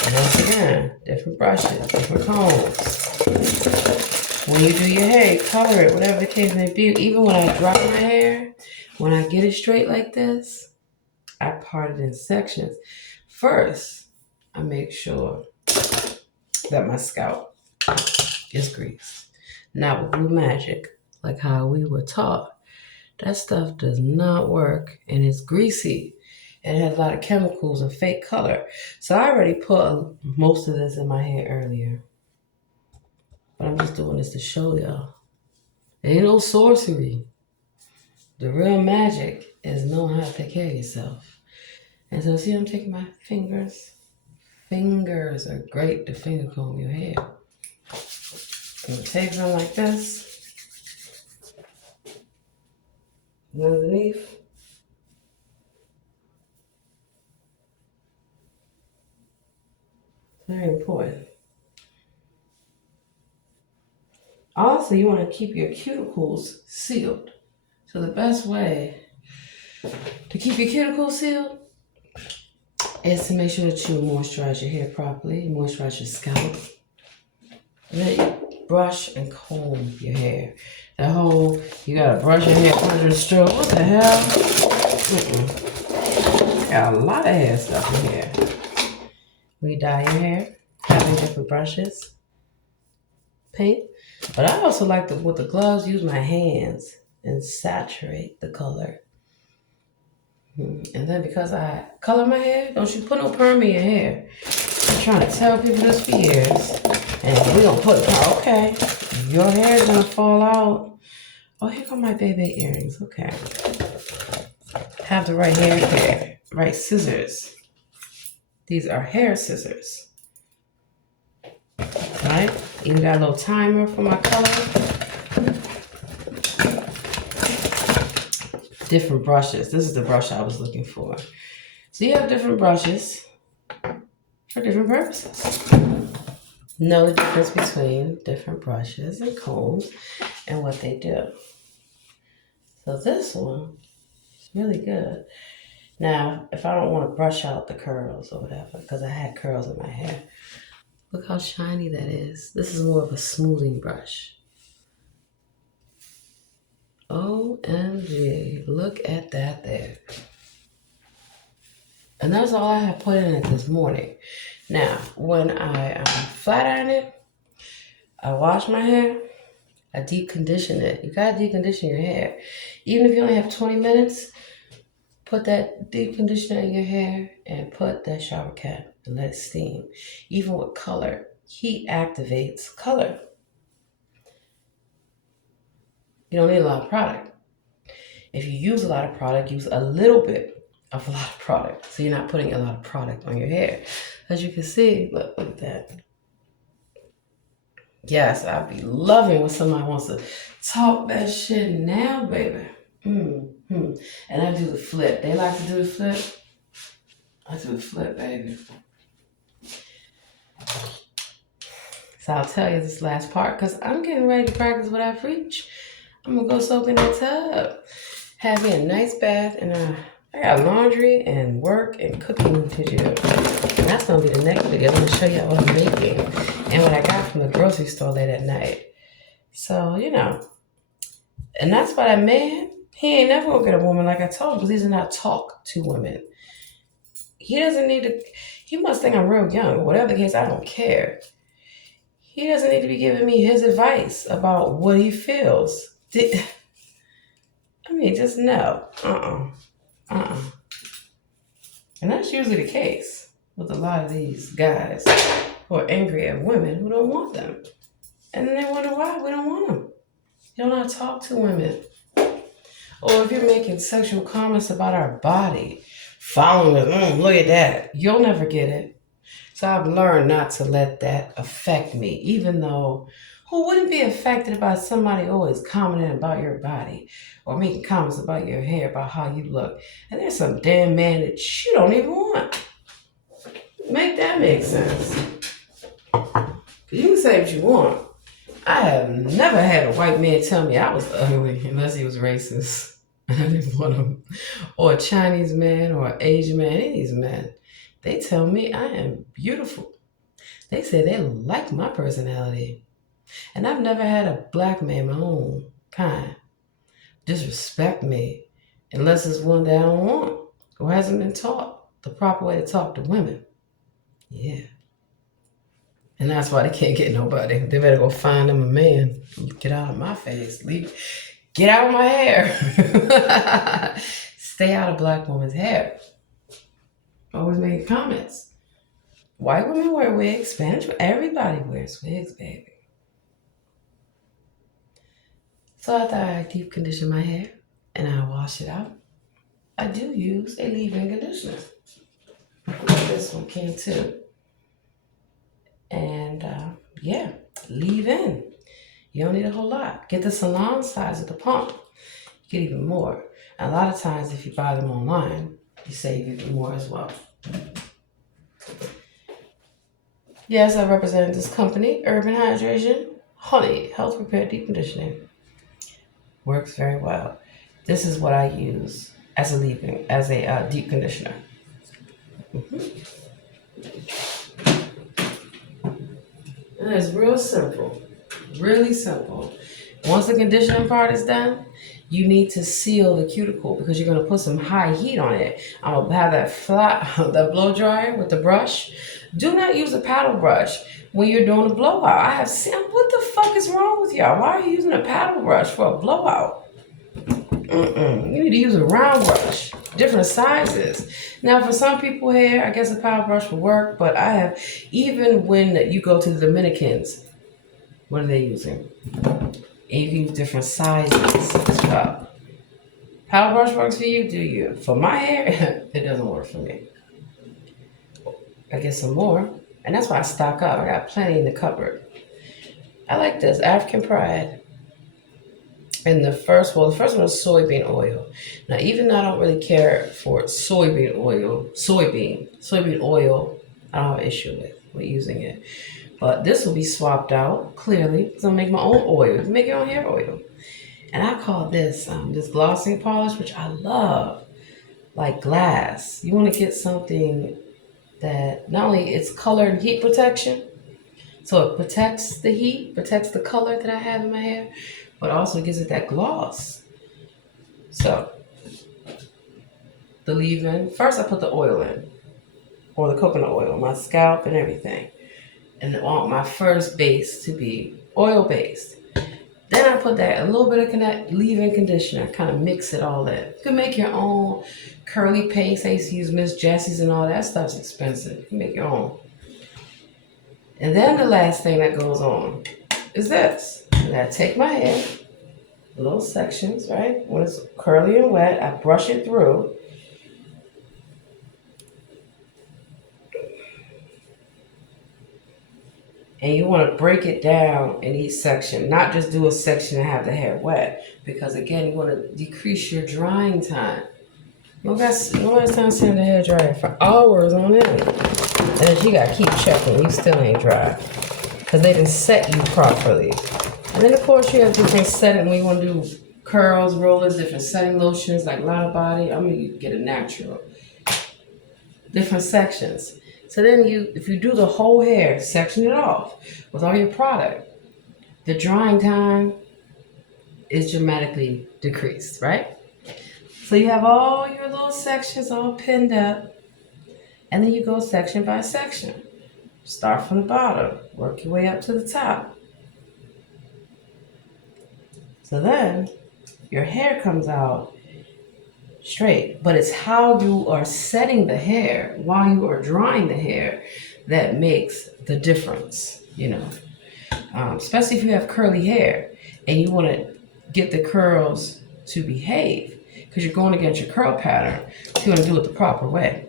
And once again, different brushes, different combs. When you do your hair, color it, whatever the case may be. Even when I dry my hair, when I get it straight like this, I part it in sections. First, I make sure that my scalp is greased. Not with Blue Magic, like how we were taught. That stuff does not work, and it's greasy. And it has a lot of chemicals and fake color. So I already put most of this in my hair earlier. But I'm just doing this to show y'all. It ain't no sorcery. The real magic is knowing how to take care of yourself. And so see, I'm taking my fingers. Fingers are great to finger comb your hair. And take them like this. And underneath. Very important. Also, you want to keep your cuticles sealed. So the best way to keep your cuticles sealed is to make sure that you moisturize your hair properly, moisturize your scalp. And then you brush and comb your hair. That whole, you gotta brush your hair under the stroke. What the hell? Got a lot of hair stuff in here. When you dye your hair, having different brushes, paint. But I also like to, with the gloves, use my hands and saturate the color. And then because I color my hair, don't you put no perm in your hair. I'm trying to tell people this for years. And we don't put it, okay. Your hair is gonna fall out. Oh, here come my baby earrings, okay. Have the right hair care, right scissors. These are hair scissors. Right? Even got a little timer for my color. Different brushes. This is the brush I was looking for. So you have different brushes for different purposes. Know the difference between different brushes and combs and what they do. So this one is really good. Now, if I don't want to brush out the curls or whatever, because I had curls in my hair, look how shiny that is. This is more of a smoothing brush. OMG, look at that there. And that's all I have put in it this morning. Now, when I flat iron it, I wash my hair, I deep condition it. You gotta deep condition your hair. Even if you only have 20 minutes, put that deep conditioner in your hair and put that shower cap and let it steam. Even with color, heat activates color. You don't need a lot of product. If you use a lot of product, use a little bit of a lot of product. So you're not putting a lot of product on your hair. As you can see, look at that. Yes, I'd be loving when somebody wants to talk that shit now, baby. And I do the flip. They like to do the flip. I do the flip, baby. So I'll tell you this last part because I'm getting ready to practice what I preach. I'm going to go soak in the tub. Have me a nice bath, and I got laundry and work and cooking to do. And that's going to be the next video. I'm going to show you what I'm making and what I got from the grocery store late at night. So, and that's why that man, he ain't never going to get a woman like I told him because he does not talk to women. He doesn't need to, he must think I'm real young. Whatever the case, I don't care. He doesn't need to be giving me his advice about what he feels. Just no. And that's usually the case with a lot of these guys who are angry at women who don't want them. And then they wonder why we don't want them. You don't know how to talk to women. Or if you're making sexual comments about our body, following us, look at that. You'll never get it. So I've learned not to let that affect me, even though who wouldn't be affected by somebody always commenting about your body or making comments about your hair, about how you look. And there's some damn man that you don't even want. Make that make sense. You can say what you want. I have never had a white man tell me I was ugly unless he was racist. I didn't want him. Or a Chinese man or an Asian man, any of these men. They tell me I am beautiful. They say they like my personality. And I've never had a black man, my own kind, disrespect me unless it's one that I don't want or hasn't been taught the proper way to talk to women. Yeah. And that's why they can't get nobody. They better go find them a man. Get out of my face. Get out of my hair. Stay out of black women's hair. Always making comments. White women wear wigs. Spanish, everybody wears wigs, baby. So after I deep condition my hair and I wash it out, I do use a leave-in conditioner. This one can too. And leave-in. You don't need a whole lot. Get the salon size of the pump. You get even more. And a lot of times if you buy them online, you save even more as well. Yes, I represent this company, Urban Hydration, Honey Health Repair Deep Conditioning. Works very well. This is what I use as a deep conditioner. And it's real simple, really simple. Once the conditioning part is done, you need to seal the cuticle because you're going to put some high heat on it. I'm going to have that blow dryer with the brush. Do not use a paddle brush when you're doing a blowout. I have seen, what the fuck is wrong with y'all? Why are you using a paddle brush for a blowout? You need to use a round brush, different sizes. Now, for some people here, I guess a paddle brush will work, but even when you go to the Dominicans, what are they using? And you can use different sizes as well. Paddle brush works for you, do you? For my hair, it doesn't work for me. I get some more, and that's why I stock up. I got plenty in the cupboard. I like this, African Pride. And the first one is soybean oil. Now, even though I don't really care for soybean oil, I don't have an issue with using it. But this will be swapped out, clearly, because I'll make my own oil. You can make your own hair oil. And I call this glossing polish, which I love, like glass. You want to get something that not only it's color and heat protection, so it protects the heat, protects the color that I have in my hair, but also gives it that gloss. So, the leave-in. First, I put the oil in, or the coconut oil, my scalp and everything. And I want my first base to be oil-based. Then I put a little bit of leave-in conditioner, kind of mix it all in. You can make your own curly paste. I used to use Miss Jessie's and all that stuff's expensive. You can make your own. And then the last thing that goes on is this. I take my hair, little sections, right? When it's curly and wet, I brush it through. And you want to break it down in each section, not just do a section and have the hair wet. Because again, you want to decrease your drying time. Nobody's time sitting the hair dryer for hours on end. And then you got to keep checking, you still ain't dry. because they didn't set you properly. And then of course you have different setting when you want to do curls, rollers, different setting lotions like Lana Body. I'm gonna get a natural. Different sections. So then if you do the whole hair, section it off with all your product, the drying time is dramatically decreased, right? So you have all your little sections all pinned up, and then you go section by section. Start from the bottom, work your way up to the top. So then your hair comes out straight, but it's how you are setting the hair while you are drying the hair that makes the difference, especially if you have curly hair and you want to get the curls to behave because you're going against your curl pattern. So you want to do it the proper way.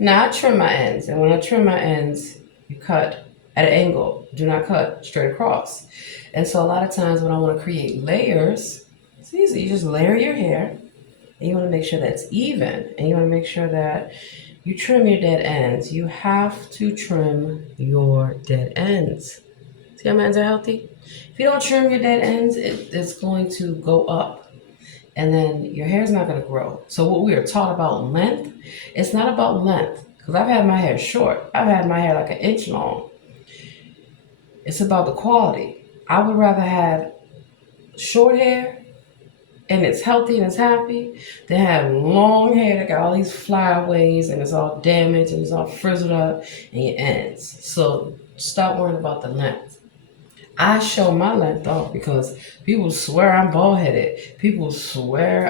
Now I trim my ends, and when I trim my ends, you cut at an angle. Do not cut straight across. And so a lot of times when I want to create layers, it's easy. You just layer your hair, and you want to make sure that's even, and you want to make sure that you trim your dead ends. You have to trim your dead ends. See how my ends are healthy? If you don't trim your dead ends, it's going to go up. And then your hair is not going to grow. So what we are taught about length, it's not about length. Because I've had my hair short. I've had my hair like an inch long. It's about the quality. I would rather have short hair and it's healthy and it's happy than have long hair that got all these flyaways and it's all damaged and it's all frizzled up and it ends. So stop worrying about the length. I show my length off because people swear I'm bald-headed. People swear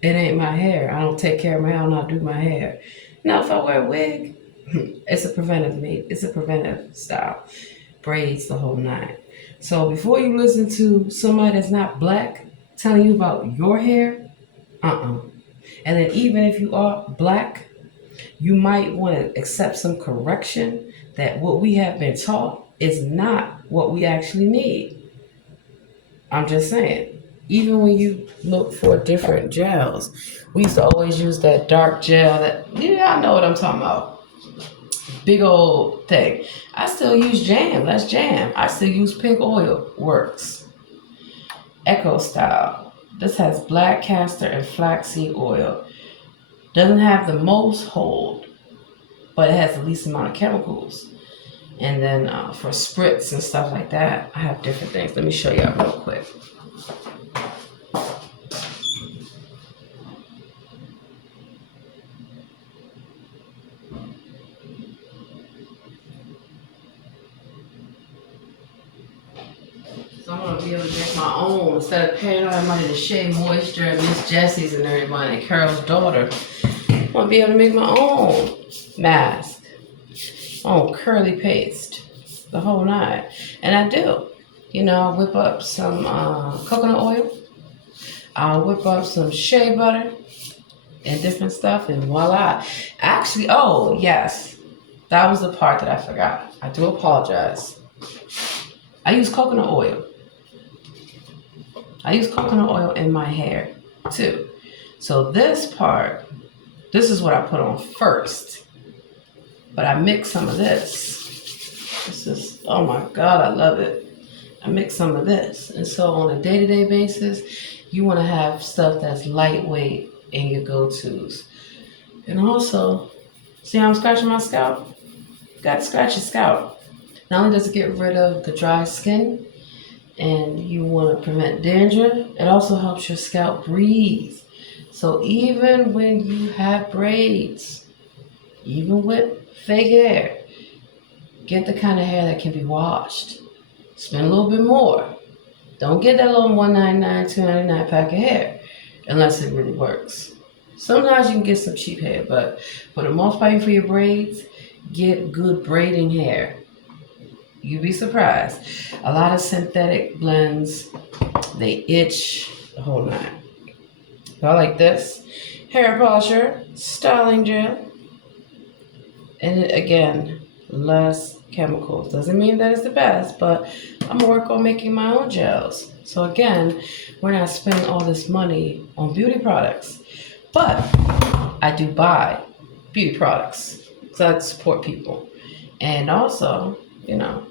it ain't my hair. I don't take care of my hair. I don't do my hair. Now, if I wear a wig, it's a preventive style. Braids, the whole nine. So before you listen to somebody that's not black telling you about your hair, And then even if you are black, you might want to accept some correction that what we have been taught is not what we actually need. I'm just saying. Even when you look for different gels, we used to always use that dark gel I know what I'm talking about. Big old thing. I still use Jam. That's Jam. I still use Pink Oil. Works. Echo Style. This has black castor and flaxseed oil. Doesn't have the most hold, but it has the least amount of chemicals. And then for spritz and stuff like that, I have different things. Let me show you real quick. So I'm going to be able to make my own instead of paying all that money to Shea Moisture and Miss Jessie's and everybody and Carol's daughter. I'm going to be able to make my own mask, my own curly paste, the whole nine. And I do. I'll whip up some coconut oil. I'll whip up some shea butter and different stuff, and voila. Actually, oh, yes. That was the part that I forgot. I do apologize. I use coconut oil. I use coconut oil in my hair, too. So this is what I put on first. But I mix some of this. This is, oh my God, I love it. I mix some of this. And so on a day-to-day basis, you want to have stuff that's lightweight in your go-tos. And also, see how I'm scratching my scalp? Got to scratch your scalp. Not only does it get rid of the dry skin, and you want to prevent dandruff, it also helps your scalp breathe. So even when you have braids, even with fake hair, get the kind of hair that can be washed. Spend a little bit more. Don't get that little $199, $299 pack of hair unless it really works. Sometimes you can get some cheap hair, but for the most part for your braids, get good braiding hair. You'd be surprised. A lot of synthetic blends, they itch, the whole nine. I like this. Hair polisher, styling gel. And again, less chemicals. Doesn't mean that it's the best, but I'm gonna work on making my own gels. So again, we're not spending all this money on beauty products. But I do buy beauty products because I support people. And also, you know,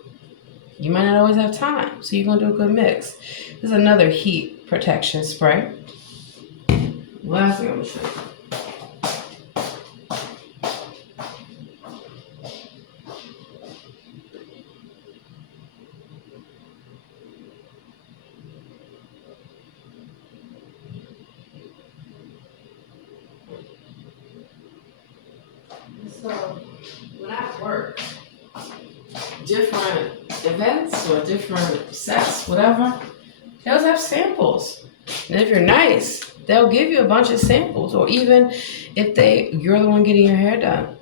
you might not always have time, so you're gonna do a good mix. This is another heat protection spray. Last thing I'm gonna show you. So when I work different events or different sets, whatever, they always have samples. And if you're nice, they'll give you a bunch of samples. Or even if you're the one getting your hair done,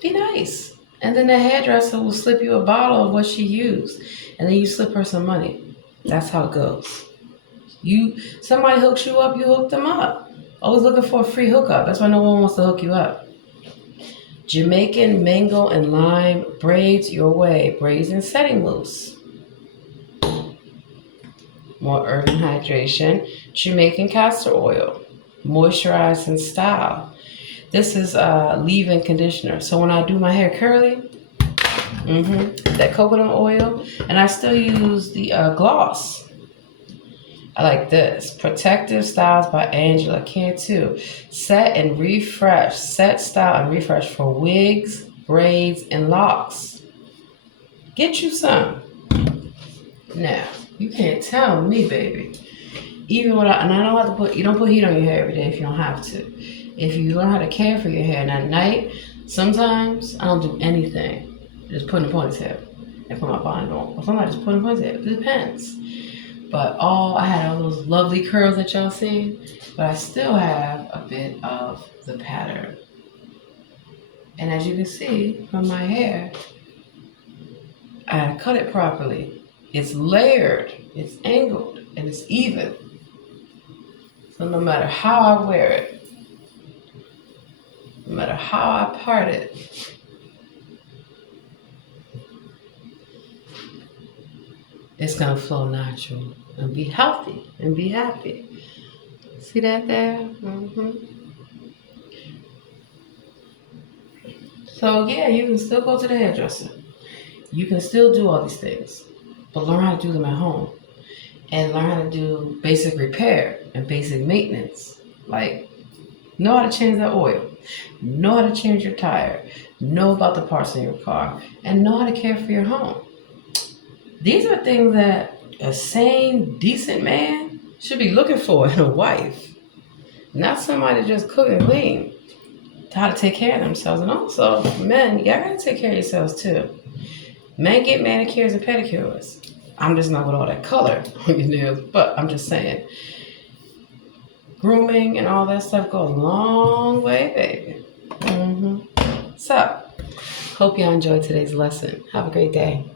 be nice. And then the hairdresser will slip you a bottle of what she used, and then you slip her some money. That's how it goes. Somebody hooks you up, you hook them up. Always looking for a free hookup. That's why no one wants to hook you up. Jamaican mango and lime braids your way. Braids and setting mousse. More urban hydration. Jamaican castor oil. Moisturize and style. This is leave-in conditioner. So when I do my hair curly, that coconut oil, and I still use the gloss. I like this. Protective Styles by Angela Cantu. Set and refresh. Set, style, and refresh for wigs, braids, and locks. Get you some. Now, you can't tell me, baby. Even when I don't have to you don't put heat on your hair every day if you don't have to. If you learn how to care for your hair, and at night, sometimes I don't do anything. Just put in a ponytail and put my bonnet on. Or sometimes just put in a ponytail. It depends. But I had all those lovely curls that y'all seen, but I still have a bit of the pattern. And as you can see from my hair, I cut it properly. It's layered, it's angled, and it's even. So no matter how I wear it, no matter how I part it, it's gonna flow natural and be healthy and be happy. See that there? So yeah, you can still go to the hairdresser. You can still do all these things, but learn how to do them at home. And learn how to do basic repair and basic maintenance. Like, know how to change that oil. Know how to change your tire. Know about the parts in your car. And know how to care for your home. These are things that a sane, decent man should be looking for in a wife. Not somebody just cook and clean. How to take care of themselves. And also, men, y'all gotta take care of yourselves too. Men get manicures and pedicures. I'm just not with all that color on your nails, but I'm just saying. Grooming and all that stuff goes a long way, baby. So, hope y'all enjoyed today's lesson. Have a great day.